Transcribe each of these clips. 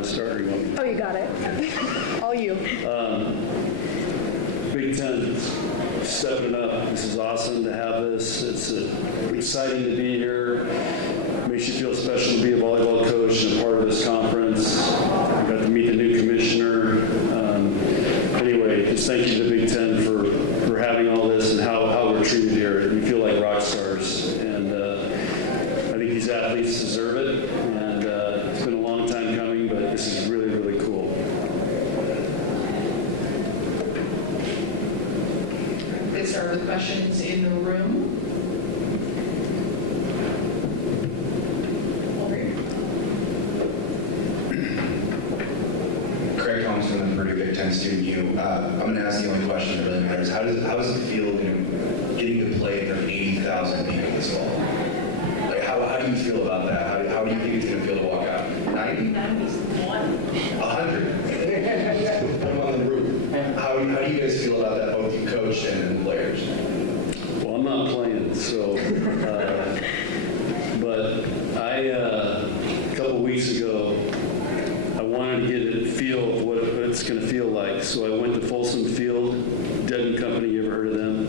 want to start or you want me? Oh, you got it. All you. Big Ten, stepping it up. This is awesome to have this. It's exciting to be here. Makes you feel special to be a volleyball coach and a part of this conference. I got to meet the new commissioner. Anyway, just thank you to the Big Ten for having all this and how we're treated here. We feel like rock stars. And I think these athletes deserve it. And it's been a long time coming, but this is really, really cool. Let's start with questions in the room. From the Purdue Big Ten student U. I'm going to ask the only question that really matters. How does it feel, getting to play in front of 80,000 people this fall? Like, how do you feel about that? How do you think it's going to feel to walk out? 90? 100? I'm on the roof. How do you guys feel about that, both you coach and the players? Well, I'm not playing, so, but a couple weeks ago, I wanted to get a feel of what it's going to feel like. So I went to Folsom Field, Dead and Company. You ever heard of them?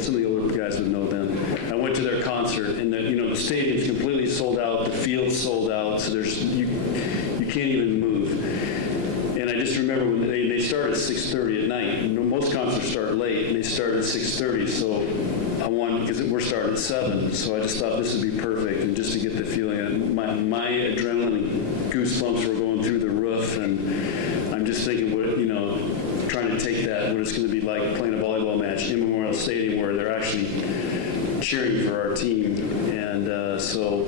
Some of the older guys would know them. I went to their concert, and the stadium's completely sold out. The field's sold out, so you can't even move. And I just remember when they start at 6:30 at night. Most concerts start late, and they start at 6:30. So I wanted, because we're starting at 7. So I just thought this would be perfect, and just to get the feeling. My adrenaline and goosebumps were going through the roof, and I'm just thinking, trying to take that, what it's going to be like playing a volleyball match in Memorial Stadium where they're actually cheering for our team. And so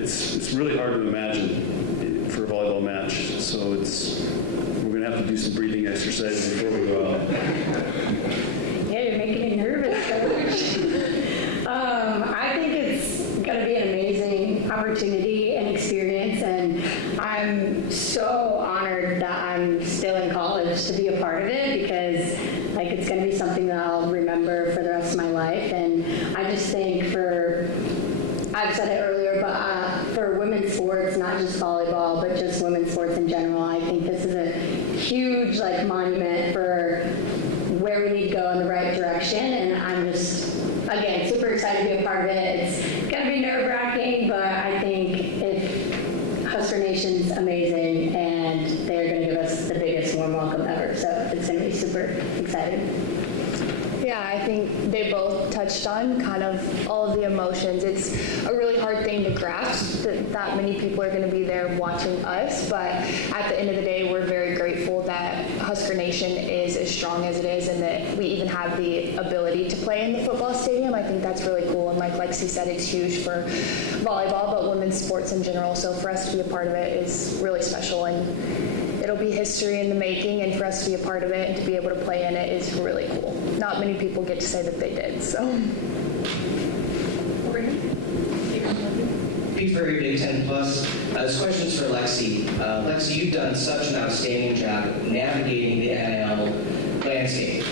it's really hard to imagine for a volleyball match. So we're going to have to do some breathing exercises before we go out. Yeah, you're making me nervous, Coach. I think it's going to be an amazing opportunity and experience, and I'm so honored that I'm still in college to be a part of it, because it's going to be something that I'll remember for the rest of my life. And I just think I've said it earlier, but for women's sports, not just volleyball, but just women's sports in general, I think this is a huge monument for where we need to go in the right direction. And I'm just, again, super excited to be a part of it. It's going to be nerve-wracking, but I think Husker Nation's amazing, and they're going to give us the biggest warm welcome ever. So it's going to be super exciting. Yeah, I think they both touched on kind of all of the emotions. It's a really hard thing to grasp that many people are going to be there watching us, but at the end of the day, we're very grateful that Husker Nation is as strong as it is, and that we even have the ability to play in the football stadium. I think that's really cool, and like Lexi said, it's huge for volleyball, but women's sports in general, so for us to be a part of it is really special, and it'll be history in the making, and for us to be a part of it and to be able to play in it is really cool. Not many people get to say that they did, so. Big Furry Big Ten Plus. This question's for Lexi. Lexi, you've done such an outstanding job navigating the NIL landscape.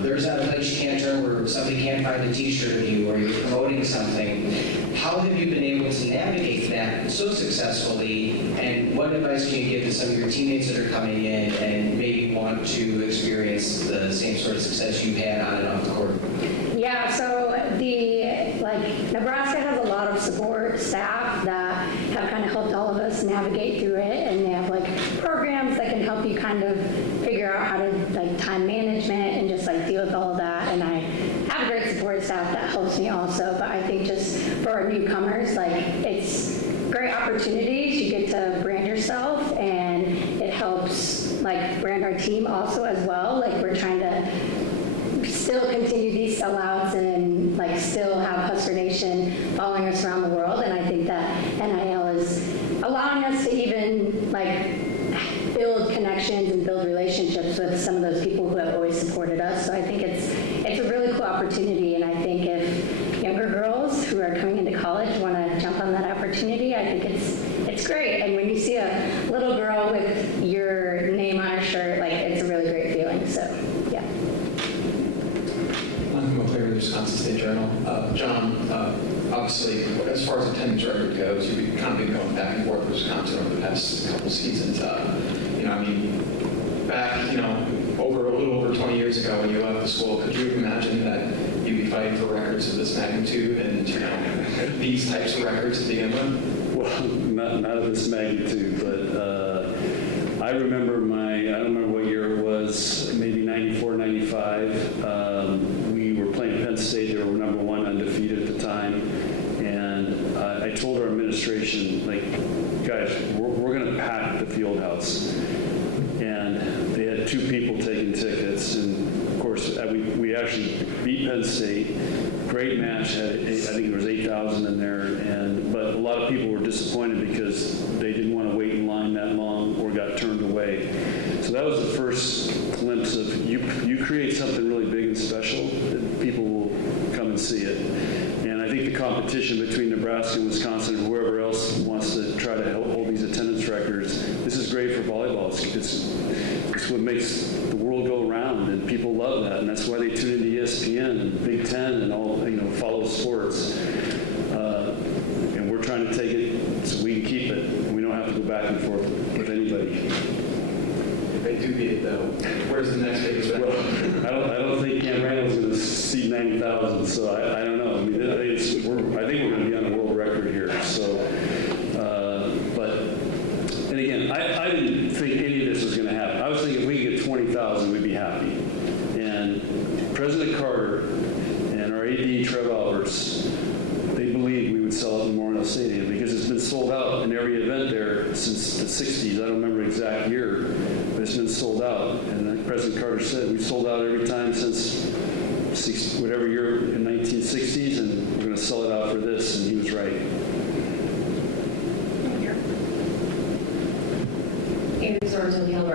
There's not a place you can't turn where somebody can't find a t-shirt of you or you're promoting something. How have you been able to navigate that so successfully, and what advice can you give to some of your teammates that are coming in and maybe want to experience the same sort of success you've had on and off the court? Yeah, so Nebraska has a lot of support staff that have kind of helped all of us navigate through it, and they have programs that can help you kind of figure out how to time management and just deal with all of that. And I have a great support staff that helps me also, but I think just for our newcomers, it's great opportunities. You get to brand yourself, and it helps brand our team also as well. We're trying to still continue these sellouts and still have Husker Nation following us around the world. And I think that NIL is allowing us to even build connections and build relationships with some of those people who have always supported us. So I think it's a really cool opportunity, and I think if younger girls who are coming into college want to jump on that opportunity, I think it's great. And when you see a little girl with your name on her shirt, it's a really great feeling. So yeah. I'm a player in the Wisconsin State Journal. John, obviously, as far as attendance record goes, you've kind of been going back and forth with Wisconsin over the past couple seasons. I mean, back, a little over 20 years ago when you left the school, could you imagine that you'd be fighting for records of this magnitude and, these types of records to begin with? Well, not of this magnitude, but I remember I don't remember what year it was, maybe 94, 95. We were playing Penn State. They were number one undefeated at the time. And I told our administration, like, guys, we're going to pack the field house. And they had 2 people taking tickets. And, of course, we actually beat Penn State. Great match. I think there was 8,000 in there. But a lot of people were disappointed because they didn't want to wait in line that long or got turned away. So that was the first glimpse of you create something really big and special, people will come and see it. And I think the competition between Nebraska and Wisconsin and whoever else wants to try to hold these attendance records, this is great for volleyball. It's what makes the world go around, and people love that, and that's why they tune into ESPN and Big Ten and all, follow sports. And we're trying to take it so we can keep it, and we don't have to go back and forth with anybody. If they do beat it, though, where's the next biggest record? Well, I don't think Cam Randall's going to seat 90,000, so I don't know. I mean, I think we're going to be on a world record here. So, and again, I didn't think any of this was going to happen. I was thinking if we could get 20,000, we'd be happy. And President Carter and our AD, Trev Alberts, they believed we would sell out Memorial Stadium because it's been sold out in every event there since the 60s. I don't remember the exact year, but it's been sold out. And like President Carter said, we've sold out every time since whatever year in 1960s, and we're going to sell it out for this, and he was right.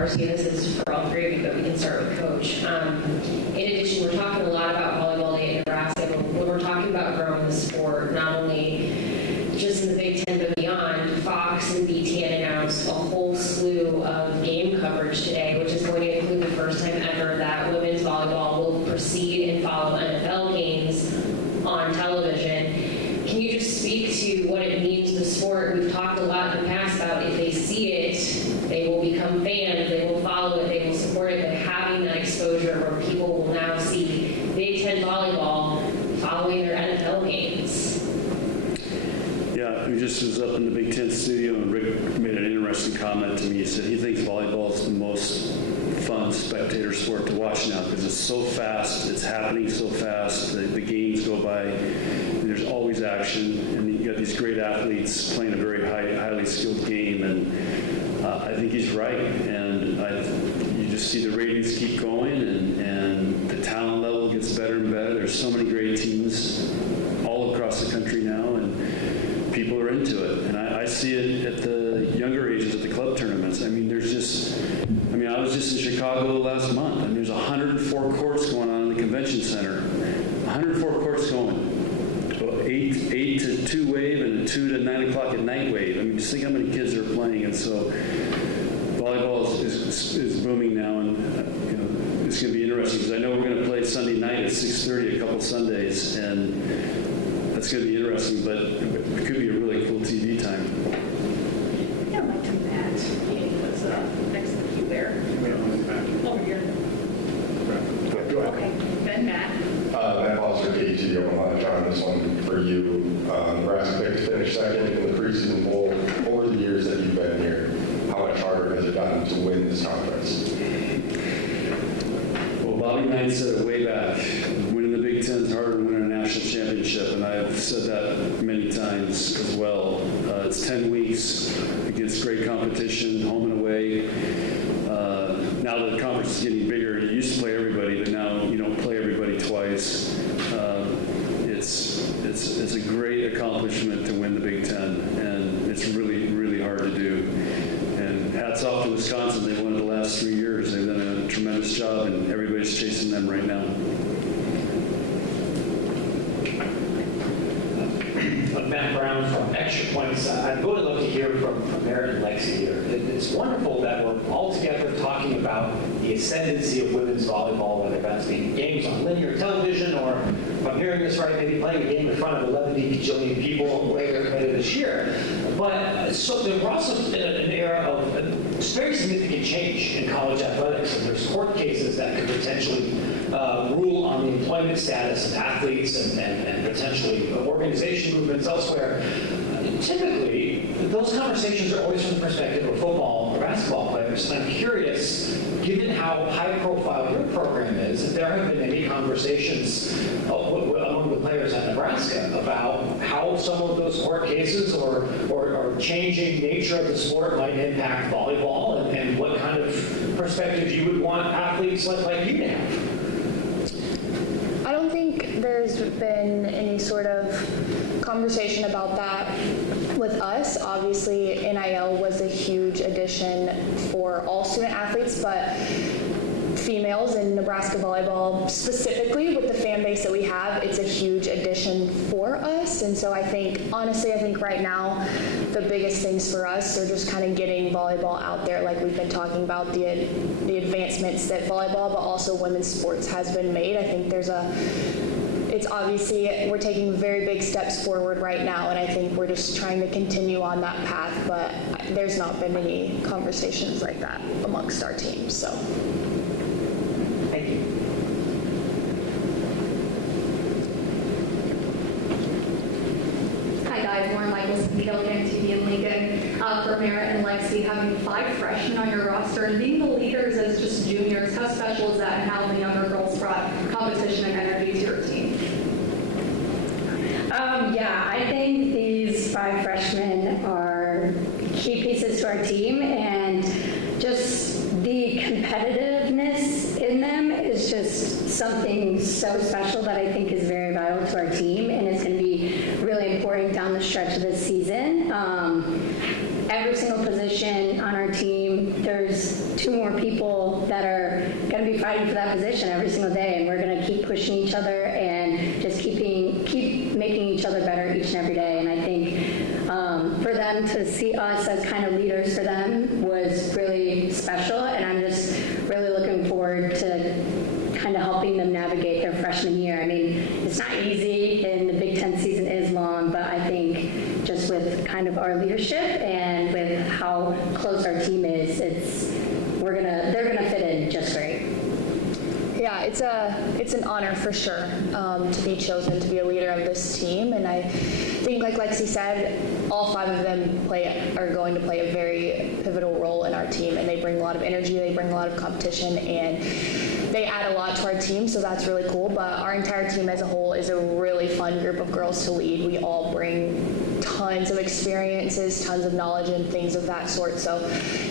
This is for all 3 of you, but we can start with Coach. In addition, we're talking a lot about volleyball day in Nebraska, but when we're talking about growing the sport, not only just in the Big Ten but beyond, Fox and BTN announced a whole slew of game coverage today, which is going to include the first time ever that women's volleyball will proceed and follow NFL games on television. Can you just speak to what it means to the sport? We've talked a lot in the past about if they see it, they will become fans, they will follow it, they will support it, but having that exposure where people will now see Big Ten volleyball following their NFL games. Yeah, we just was up in the Big Ten studio, and Rick made an interesting comment to me. He said he thinks volleyball is the most fun spectator sport to watch now because it's so fast, it's happening so fast, the games go by, and there's always action, and you got these great athletes playing a very highly skilled game, and I think he's right, and you just see the ratings keep going, and the talent level gets better and better. There's so many great teams all across the country now, and people are into it, and I see it at the younger ages at the club tournaments. I mean, I was just in Chicago last month, and there's 104 courts going on in the convention center. 104 courts going. 8 to 2 wave and 2 to 9 o'clock at night wave. I mean, just think how many kids are playing, and so volleyball is booming now, and it's going to be interesting because I know we're going to play Sunday night at 6:30 a couple Sundays, and that's going to be interesting, but it could be a really cool TV time. Yeah, I'd like to Matt. What's next to you there? Over here. Go ahead. Okay, then Matt. Matt Foster, KET, I want to try on this one for you. Nebraska picked to finish second in the preseason bowl. Over the years that you've been here, how much harder has it gotten to win this conference? Well, Bobby Knight said it way back. Winning the Big Ten is harder than winning a national championship, and I've said that many times as well. It's 10 weeks against great competition, home and away. Now that the conference is getting bigger, you used to play everybody, but now you don't play everybody twice. It's a great accomplishment to win the Big Ten, and it's really, really hard to do. And hats off to Wisconsin. They've won it the last 3 years. They've done a tremendous job, and everybody's chasing them right now. Matt Brown from Extra Points. I'd really love to hear from Merritt and Lexi here. It's wonderful that we're all together talking about the ascendancy of women's volleyball, whether that's being games on linear television or if I'm hearing this right, maybe playing a game in front of 11 bajillion people later this year. But so we're also in an era of very significant change in college athletics, and there's court cases that could potentially rule on the employment status of athletes and potentially organization movements elsewhere. Typically, those conversations are always from the perspective of football or basketball players. And I'm curious, given how high profile your program is, if there have been any conversations among the players at Nebraska about how some of those court cases or changing nature of the sport might impact volleyball and what kind of perspective you would want athletes like you to have. I don't think there's been any sort of conversation about that with us. Obviously, NIL was a huge addition for all student athletes, but females in Nebraska volleyball, specifically with the fan base that we have, it's a huge addition for us. And so I think, honestly, I think right now the biggest things for us are just kind of getting volleyball out there, like we've been talking about, the advancements that volleyball, but also women's sports has been made. I think it's obviously, we're taking very big steps forward right now, and I think we're just trying to continue on that path, but there's not been any conversations like that amongst our teams, so. Thank you. Hi guys, Lauren Michaelson, Gilligan, TV and Lincoln. For Merritt and Lexi, having 5 freshmen on your roster and being the leaders as just juniors, how special is that, and how the younger girls brought competition and energy to your team? Yeah, I think these 5 freshmen are key pieces to our team, and just the competitiveness in them is just something so special that I think is very vital to our team, and it's going to be really important down the stretch of this season. Every single position on our team, there's 2 more people that are going to be fighting for that position every single day, and we're going to keep pushing each other and just keep making each other better each and every day. And I think for them to see us as kind of leaders for them was really special, and I'm just really looking forward to kind of helping them navigate their freshman year. I mean, it's not easy, and the Big Ten season is long, but I think just with kind of our leadership and with how close our team is, they're gonna fit in just great. Yeah, it's an honor for sure to be chosen to be a leader of this team, and I think, like Lexi said, all 5 of them are going to play a very pivotal role in our team, and they bring a lot of energy, they bring a lot of competition, and they add a lot to our team, so that's really cool. But our entire team as a whole is a really fun group of girls to lead. We all bring tons of experiences, tons of knowledge, and things of that sort. So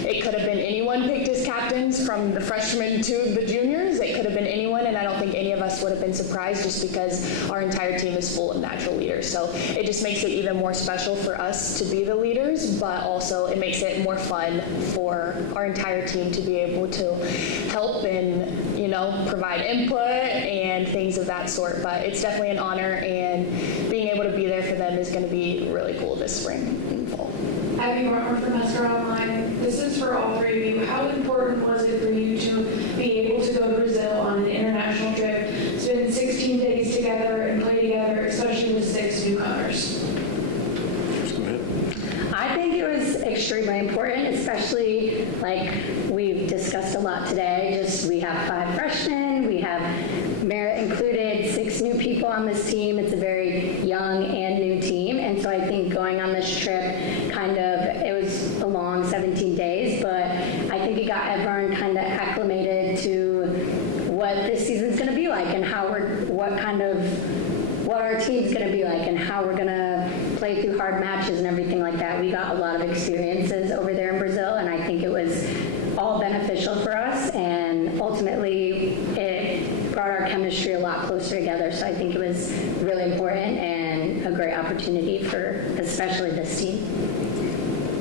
it could have been anyone picked as captains, from the freshmen to the juniors. It could have been anyone, and I don't think any of us would have been surprised, just because our entire team is full of natural leaders. So it just makes it even more special for us to be the leaders, but also it makes it more fun for our entire team to be able to help and, provide input and things of that sort. But it's definitely an honor, and being able to be there for them is going to be really cool this spring and fall. Abby Romer from Husker Online. This is for all 3 of you. How important was it for you to be able to go to Brazil on an international trip, spend 16 days together and play together, especially with 6 newcomers? I think it was extremely important, especially like we've discussed a lot today. We have 5 freshmen, we have Merritt included, 6 new people on this team. It's a very young and new team, and so I think going on this trip, it was a long 17 days, but I think it got everyone kind of acclimated to what this season's going to be like, and what our team's going to be like, and how we're going to play through hard matches and everything like that. We got a lot of experiences over there in Brazil, and I think it was all beneficial for us, and ultimately it brought our chemistry a lot closer together. So I think it was really important and a great opportunity for especially this team.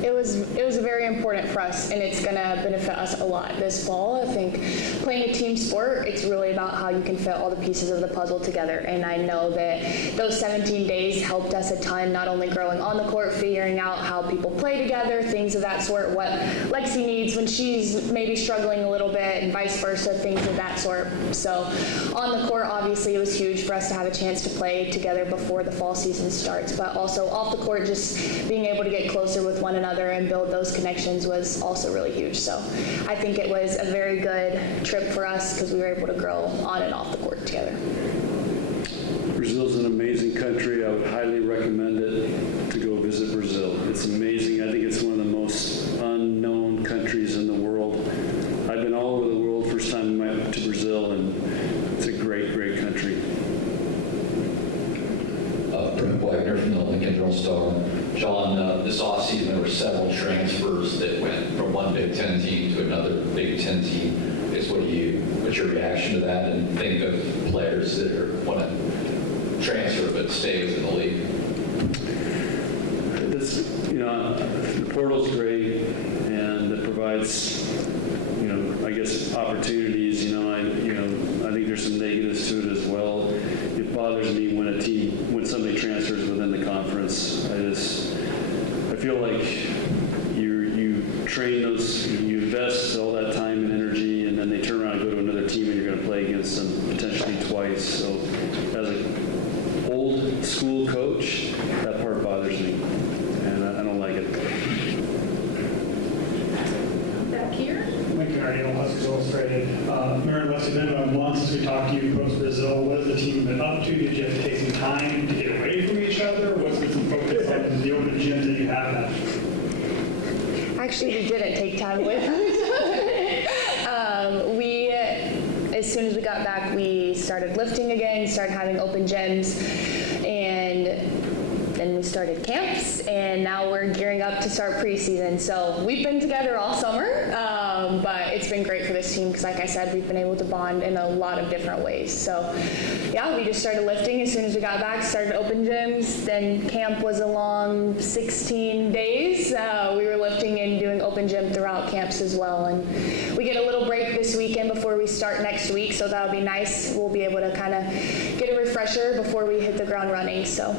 It was was very important for us, and it's gonna benefit us a lot this fall. I think playing a team sport, it's really about how you can fit all the pieces of the puzzle together, and I know that those 17 days helped us a ton, not only growing on the court, figuring out how people play together, things of that sort, what Lexi needs when she's maybe struggling a little bit, and vice versa, things of that sort. So on the court, obviously, it was huge for us to have a chance to play together before the fall season starts, but also off the court, just being able to get closer with one another and build those connections was also really huge. So I think it was a very good trip for us because we were able to grow on and off the court together. Brazil's an amazing country. I would highly recommend it to go visit Brazil. It's amazing. I think it's one of the most unknown countries in the world. I've been all over the world. First time I went to Brazil, and it's a great, great country. Brent Wagner from the Lincoln Journal-Star. John, this offseason there were several transfers that went from one Big Ten team to another Big Ten team. What's your reaction to that, and think of players that want to transfer but stay within the league? The portal's great, and it provides, I guess, opportunities. I think there's some negatives to it as well. It bothers me when somebody transfers within the conference. I feel like you train those, you invest all that time and energy, and then they turn around and go to another team, and you're going to play against them potentially twice. So, as an old school coach, that part bothers me, and I don't like it. Back here? Mike Cardio, Huskers Illustrated. Mary and Lexi, been about a month since we talked to you post-Brazil. What has the team been up to? Did you have to take some time to get away from each other? What's been some focus on the open gyms that you have at? Actually, we didn't take time away from each other. As soon as we got back, we started lifting again, started having open gyms, and then we started camps, and now we're gearing up to start preseason. So we've been together all summer, but it's been great for this team because, like I said, we've been able to bond in a lot of different ways. So yeah, we just started lifting as soon as we got back, started open gyms. Then camp was a long 16 days. We were lifting and doing open gym throughout camps as well. And we get a little break this weekend before we start next week, so that'll be nice. We'll be able to kind of get a refresher before we hit the ground running. So.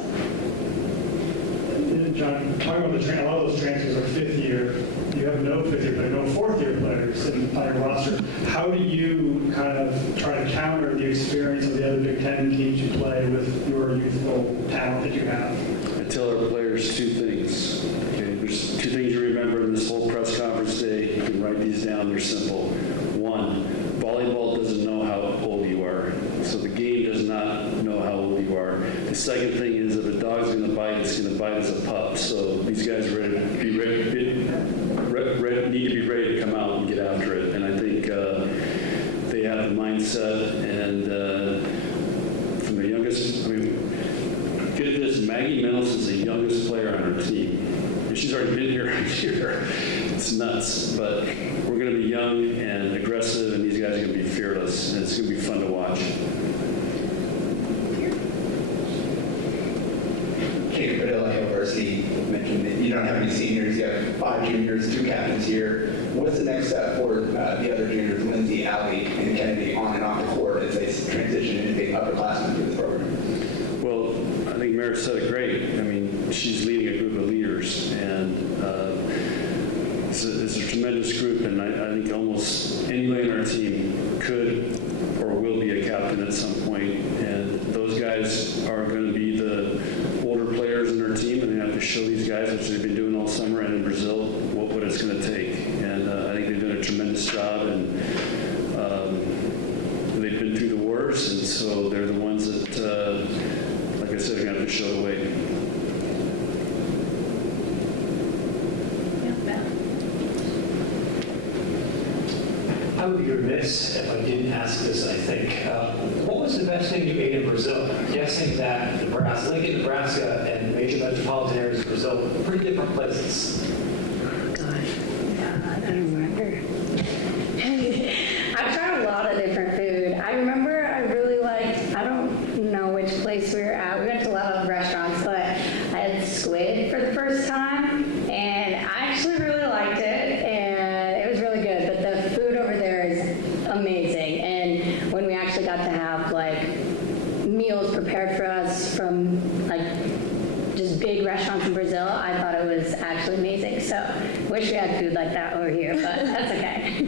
John, talking about a lot of those transfers are fifth year. You have no fifth year players, no fourth year players on your roster. How do you kind of try to counter the experience of the other Big Ten teams you play with your youthful talent that you have? I tell our players two things. Okay? There's two things you remember in this whole press conference day. You can write these down. They're simple. One, volleyball doesn't know how old you are. So the game does not know how old you are. The second thing is if a dog's going to bite, it's going to bite as a pup. So these guys are need to be ready to come out and get after it. And I think they have the mindset. And from the youngest, get this, Maggie Mendelson's the youngest player on our team. And she's already been here a year. It's nuts. But we're going to be young and aggressive, and these guys are going to be fearless. And it's going to be fun to watch. Kate Padilla, University, mentioned that you don't have any seniors, you have 5 juniors, 2 captains here. What's the next step for the other juniors, Lindsay, Allie, and Kennedy, on and off the court as they transition into being upperclassmen through this program? Well, I think Merritt said it great. She's leading a group of leaders, and it's a tremendous group, and I think almost anybody on our team could or will be a captain at some point, and those guys are going to be the older players in our team, and they have to show these guys, which they've been doing all summer and in Brazil, what it's going to take. And I think they've done a tremendous job, and they've been through the wars, and so they're the ones that, like I said, are going to have to show the way. I would be remiss if I didn't ask this, I think. What was the best thing you ate in Brazil? I'm guessing that Lincoln, Nebraska, and major metropolitan areas of Brazil are pretty different places. God, yeah, I don't remember. I've tried a lot of different food. I remember I really liked, I don't know which place we were at. We went to a lot of restaurants, but I had squid for the first time, and I actually really So wish we had food like that over here, but that's okay.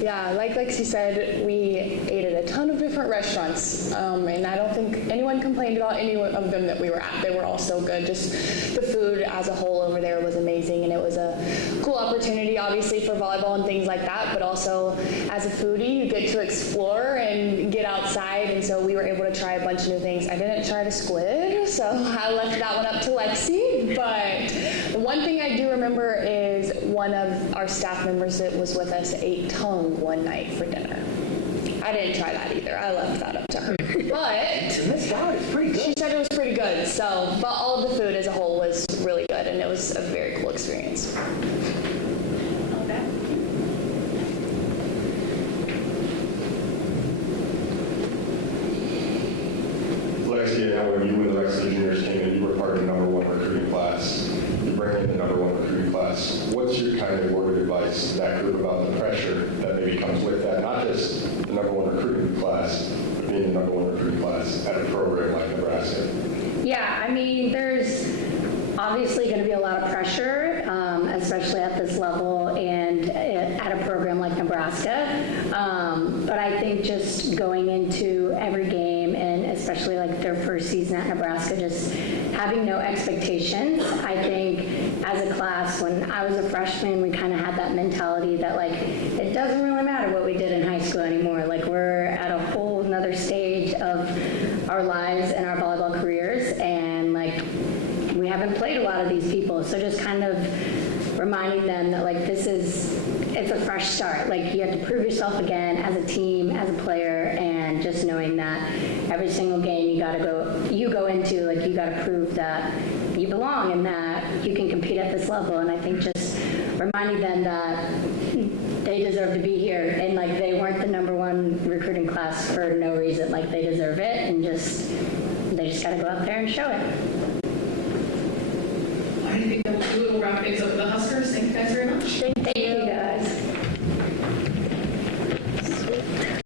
Yeah, like Lexi said, we ate at a ton of different restaurants, and I don't think anyone complained about any of them that we were at. They were all so good. Just the food as a whole over there was amazing, and it was a cool opportunity, obviously, for volleyball and things like that, but also as a foodie, you get to explore and get outside, and so we were able to try a bunch of new things. I didn't try the squid, so I left that one up to Lexi, but the one thing I do remember is one of our staff members that was with us ate tongue one night for dinner. I didn't try that either. I left that up to her. But This guy is pretty good. she said it was pretty good. So, but all of the food as a whole was really good, and it was a very cool experience. Lexi, I know when you and the rest of the juniors came in, you were part of the #1 recruiting class. You bring in the #1 recruiting class. What's your kind of word of advice to that group about the pressure that maybe comes with that? Not just the #1 recruiting class, but being the #1 recruiting class at a program like Nebraska. Yeah, I mean, there's obviously going to be a lot of pressure, especially at this level and at a program like Nebraska. But I think just going into every game, and especially like their first season at Nebraska, just having no expectations. I think as a class, when I was a freshman, we kind of had that mentality that like, it doesn't really matter what we did in high school anymore. Like we're at a whole another stage of our lives and our volleyball careers, and like, we haven't played a lot of these people, so just kind of reminding them that like it's a fresh start. Like you have to prove yourself again as a team, as a player, and just knowing that every single game you go into, like you got to prove that you belong and that you can compete at this level. And I think just reminding them that they deserve to be here, and like they weren't the #1 recruiting class for no reason. Like they deserve it, and they just got to go out there and show it. I think that we'll wrap things up with the Huskers. Thank you guys very